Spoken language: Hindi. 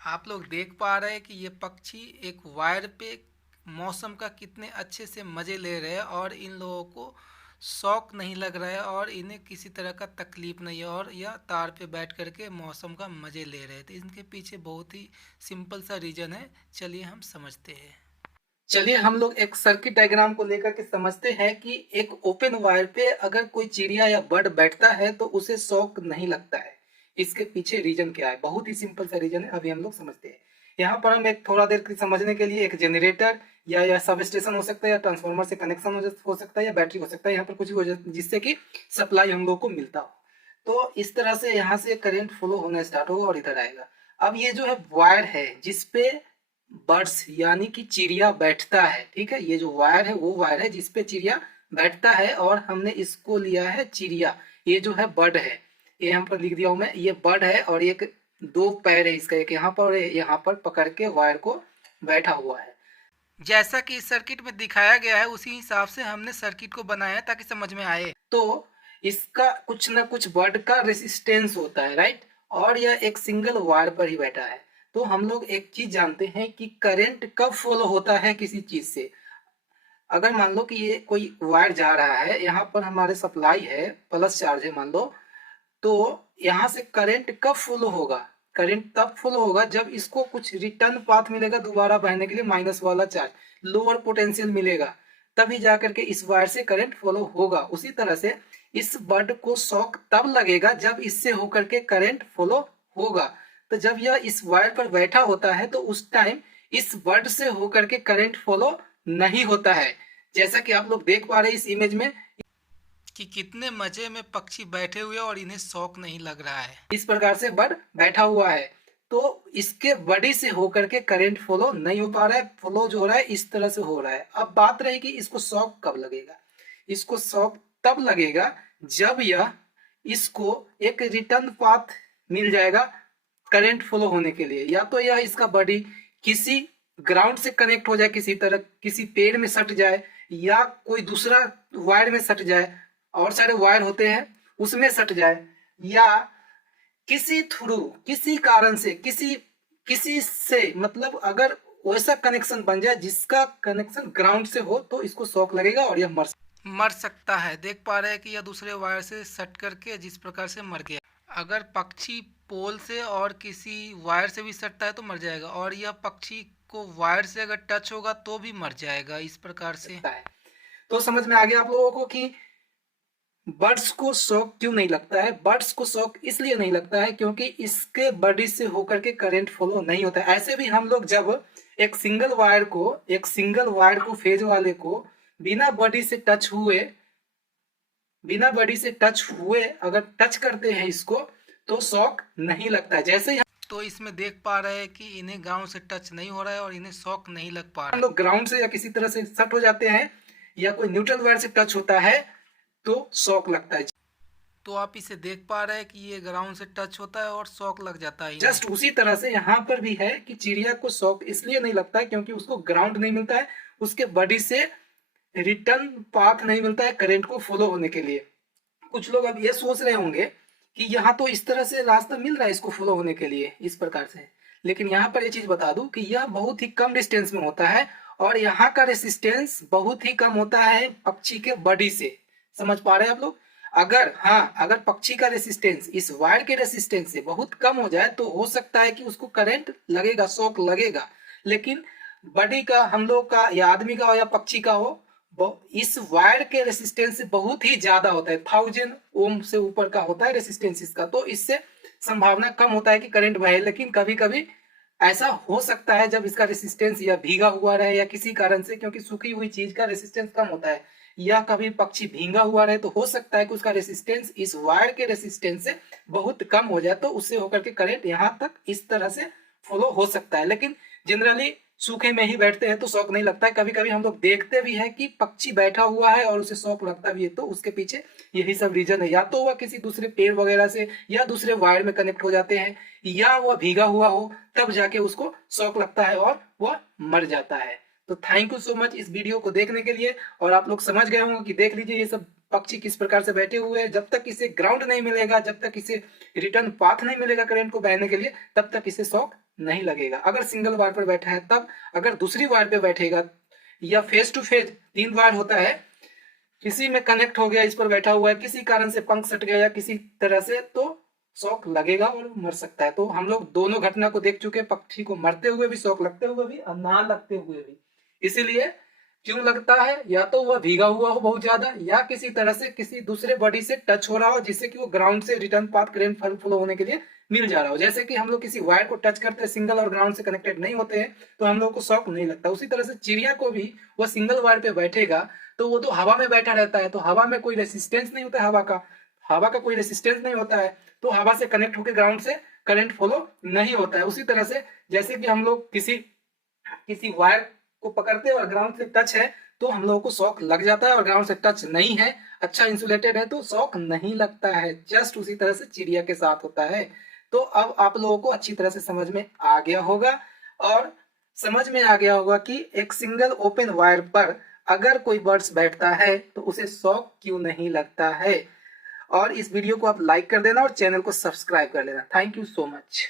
आप लोग देख पा रहे हैं कि ये पक्षी एक वायर पे मौसम का कितने अच्छे से मज़े ले रहे हैं और इन लोगों को शौक नहीं लग रहा है और इन्हें किसी तरह का तकलीफ नहीं है और यह तार पे बैठ करके मौसम का मज़े ले रहे थे। इनके पीछे बहुत ही सिंपल सा रीज़न है, चलिए हम समझते हैं। चलिए हम लोग एक सर्किट डायग्राम को लेकर के समझते हैं कि एक ओपन वायर पे अगर कोई चिड़िया या बर्ड बैठता है तो उसे शौक नहीं लगता है। इसके पीछे रीजन क्या है? बहुत ही सिंपल सा रीजन है, अभी हम लोग समझते हैं। यहाँ पर हम एक थोड़ा देर समझने के लिए एक जनरेटर या सब स्टेशन हो सकता है या ट्रांसफार्मर से कनेक्शन हो सकता है या बैटरी हो सकता है, यहाँ पर कुछ भी हो जिससे कि सप्लाई हम लोग को मिलता हो। तो इस तरह से यहाँ से करंट फ्लो होना स्टार्ट होगा और इधर आएगा। अब ये जो है वायर है जिसपे बर्ड्स यानी कि चिड़िया बैठता है, ठीक है। ये जो वायर है वो वायर है जिसपे चिड़िया बैठता है और हमने इसको लिया है चिड़िया। ये जो है बर्ड है, ये यहाँ पर लिख दिया हूं मैं, ये बर्ड है और एक दो पैर है इसका, एक यहाँ पर और यहाँ पर पकड़ के वायर को बैठा हुआ है। जैसा कि इस सर्किट में दिखाया गया है उसी हिसाब से हमने सर्किट को बनाया है ताकि समझ में आए। तो इसका कुछ ना कुछ बर्ड का रेसिस्टेंस होता है, राइट। और यह एक सिंगल वायर पर ही बैठा है। तो हम लोग एक चीज जानते हैं कि करंट कब फ्लो होता है किसी चीज से। अगर मान लो कि ये कोई वायर जा रहा है, यहाँ पर हमारे सप्लाई है, प्लस चार्ज है मान लो, तो यहाँ से करंट कब फ्लो होगा? करंट तब फ्लो होगा जब इसको कुछ रिटर्न पाथ मिलेगा दोबारा बहने के लिए, माइनस वाला चार्ज, लोअर पोटेंशियल मिलेगा, तभी जाकर के इस वायर से करंट फ्लो होगा। उसी तरह से इस बर्ड को शॉक तब लगेगा जब इससे होकर के करंट फ्लो होगा। तो जब यह इस वायर पर बैठा होता है तो उस टाइम इस बर्ड से होकर के करंट फ्लो नहीं होता है। जैसा कि आप लोग देख पा रहे हैं इस इमेज में कि कितने मजे में पक्षी बैठे हुए और इन्हें शौक नहीं लग रहा है। इस प्रकार से बर्ड बैठा हुआ है तो इसके बॉडी से होकर के करंट फ्लो नहीं हो पा रहा है, फ्लो जो हो रहा है इस तरह से हो रहा है। अब बात रही कि इसको शॉक कब लगेगा। इसको शॉक तब लगेगा जब यह इसको एक रिटर्न पाथ मिल जाएगा करंट फ्लो होने के लिए। या तो यह इसका बॉडी किसी ग्राउंड से कनेक्ट हो जाए, किसी तरह किसी पेड़ में सट जाए या कोई दूसरा वायर में सट जाए, और सारे वायर होते हैं उसमें सट जाए, या किसी थ्रू किसी कारण से किसी किसी से मतलब अगर वैसा कनेक्शन बन जाए जिसका कनेक्शन ग्राउंड से हो तो इसको शॉक लगेगा और यह मर सकता है। देख पा रहे हैं कि यह दूसरे वायर से सट करके जिस प्रकार से मर गया। अगर पक्षी पोल से और किसी वायर से भी सटता है तो मर जाएगा, और यह पक्षी को वायर से अगर टच होगा तो भी मर जाएगा। इस प्रकार से तो समझ में आ गया आप लोगों को कि बर्ड्स को शॉक क्यों नहीं लगता है। बर्ड्स को शॉक इसलिए नहीं लगता है क्योंकि इसके बॉडी से होकर के करंट फ्लो नहीं होता है। ऐसे भी हम लोग जब एक सिंगल वायर को फेज वाले को बिना बॉडी से टच हुए अगर टच करते हैं इसको तो शॉक नहीं लगता है। जैसे ही तो इसमें देख पा रहे हैं कि इन्हें ग्राउंड से टच नहीं हो रहा है और इन्हें शॉक नहीं लग पा रहा है। हम लोग ग्राउंड से या किसी तरह से सट हो जाते हैं या कोई न्यूट्रल वायर से टच होता है तो शॉक लगता है। तो आप इसे देख पा रहे हैं कि ये ग्राउंड से टच होता है और शॉक लग जाता है। जस्ट उसी तरह से यहाँ पर भी है कि चिड़िया को शॉक इसलिए नहीं लगता है क्योंकि उसको ग्राउंड नहीं मिलता है, उसके बॉडी से रिटर्न पाथ नहीं मिलता है करंट को फॉलो होने के लिए। कुछ लोग अब ये सोच रहे होंगे कि यहाँ तो इस तरह से रास्ता मिल रहा है इसको फॉलो होने के लिए इस प्रकार से, लेकिन यहाँ पर ये चीज बता दूं कि यह बहुत ही कम डिस्टेंस में होता है और यहाँ का रेसिस्टेंस बहुत ही कम होता है पक्षी के बॉडी से। समझ पा रहे हैं आप लोग? अगर पक्षी का रेसिस्टेंस इस वायर के रेसिस्टेंस से बहुत कम हो जाए तो हो सकता है कि उसको करंट लगेगा, शॉक लगेगा। लेकिन बॉडी का हम लोग का या आदमी का हो या पक्षी का हो, इस वायर के रेसिस्टेंस से बहुत ही ज्यादा होता है, 1000 ओम से ऊपर का होता है रेसिस्टेंस इसका। तो इससे संभावना कम होता है कि करंट बहे। लेकिन कभी कभी ऐसा हो सकता है जब इसका रेसिस्टेंस या भीगा हुआ रहे या किसी कारण से, क्योंकि सूखी हुई चीज का रेसिस्टेंस कम होता है, या कभी पक्षी भींगा हुआ रहे तो हो सकता है कि उसका रेसिस्टेंस इस वायर के रेसिस्टेंस से बहुत कम हो जाए, तो उससे होकर के करंट यहाँ तक इस तरह से फ्लो हो सकता है। लेकिन जनरली सूखे में ही बैठते हैं तो शौक नहीं लगता है। कभी कभी हम लोग देखते भी हैं कि पक्षी बैठा हुआ है और उसे शौक लगता भी है, तो उसके पीछे यही सब रीजन है। या तो वह किसी दूसरे पेड़ वगैरह से या दूसरे वायर में कनेक्ट हो जाते हैं, या वह भीगा हुआ हो तब जाके उसको शौक लगता है और वह मर जाता है। तो थैंक यू सो मच इस वीडियो को देखने के लिए। और आप लोग समझ गए होंगे कि देख लीजिए ये सब पक्षी किस प्रकार से बैठे हुए हैं। जब तक इसे ग्राउंड नहीं मिलेगा, जब तक इसे रिटर्न पाथ नहीं मिलेगा करंट को बहने के लिए, तब तक इसे शौक नहीं लगेगा। अगर सिंगल वायर पर बैठा है तब, अगर दूसरी वायर पे बैठेगा या फेस टू फेस 3 वायर होता है, किसी में कनेक्ट हो गया, इस पर बैठा हुआ है, किसी कारण से पंख सट गया या किसी तरह से, तो शॉक लगेगा और मर सकता है। तो हम लोग दोनों घटना को देख चुके, पक्षी को मरते हुए भी, शॉक लगते हुए भी और ना लगते हुए भी। इसीलिए क्यों लगता है, या तो वह भीगा हुआ हो बहुत ज्यादा, या किसी तरह से किसी दूसरे बॉडी से टच हो रहा हो, जिससे कि वो ग्राउंड से रिटर्न पाथ करंट फ्लो होने के लिए मिल जा रहा हो। जैसे कि हम लोग किसी वायर को टच करते हैं, सिंगल और ग्राउंड से कनेक्टेड नहीं होते हैं, तो हम लोग को शॉक नहीं लगता। उसी तरह से चिड़िया को भी, वह सिंगल वायर पे बैठेगा तो वो तो हवा में बैठा रहता है, तो हवा में कोई रेसिस्टेंस नहीं होता है, हवा का कोई रेसिस्टेंस नहीं होता है, तो हवा से कनेक्ट होकर ग्राउंड से करंट फ्लो नहीं होता है। उसी तरह से जैसे कि हम लोग किसी किसी वायर को पकड़ते हैं और ग्राउंड से टच है, तो हम लोगों को शॉक लग जाता है, और ग्राउंड से टच नहीं है, अच्छा इंसुलेटेड है, तो शॉक नहीं लगता है। जस्ट उसी तरह से चिड़िया के साथ होता है। तो अब आप लोगों को अच्छी तरह से समझ में आ गया होगा, और समझ में आ गया होगा कि एक सिंगल ओपन वायर पर अगर कोई बर्ड्स बैठता है तो उसे शॉक क्यों नहीं लगता है। और इस वीडियो को आप लाइक कर देना और चैनल को सब्सक्राइब कर लेना। Thank you so much.